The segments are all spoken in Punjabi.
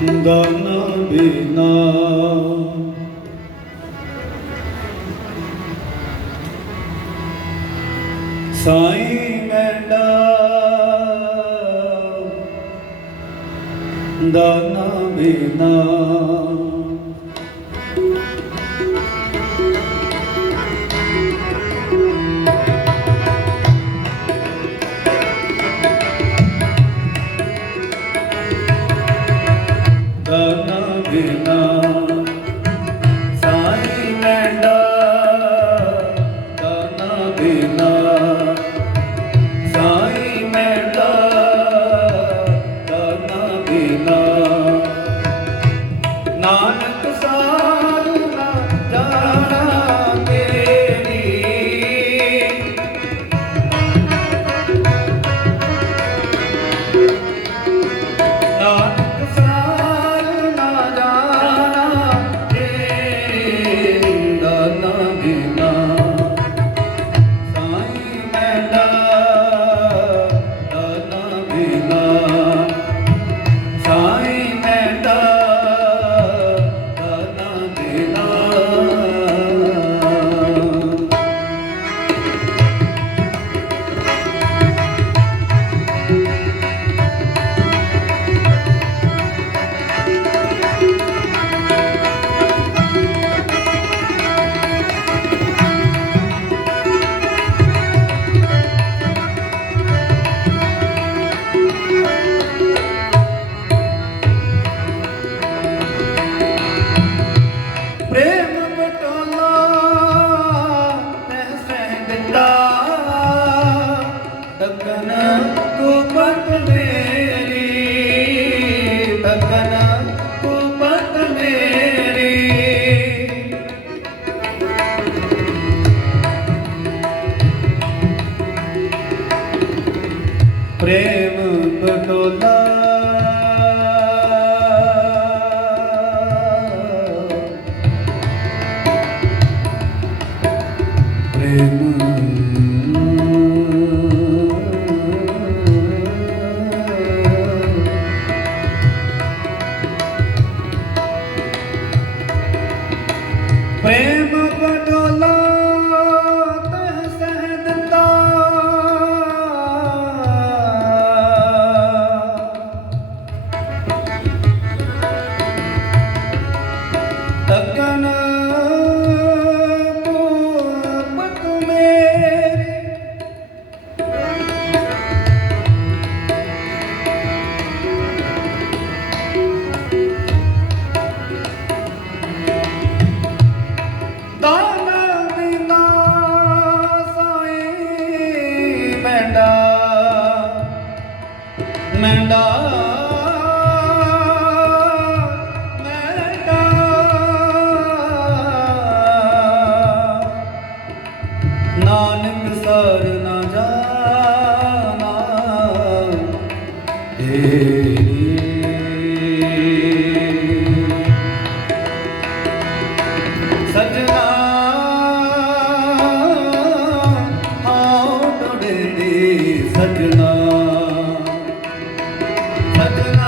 ਦਨ ਬਿਨਾ ਸਾਈ ਮੈਂਡਾ ਦਨ ਬਿਨਾ ਪ੍ਰੇਮ ਬਟੋਲਾ। Adonai.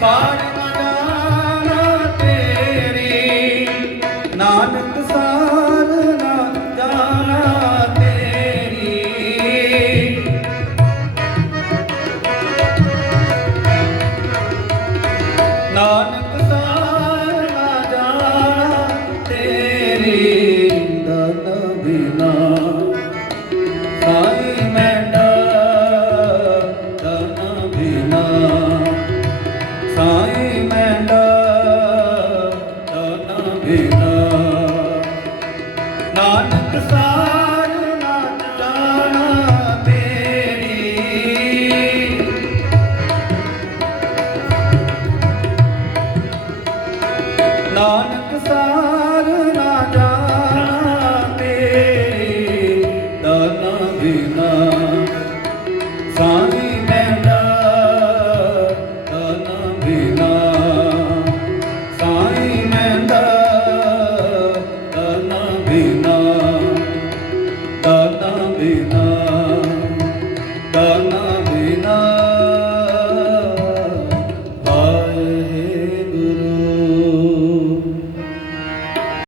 God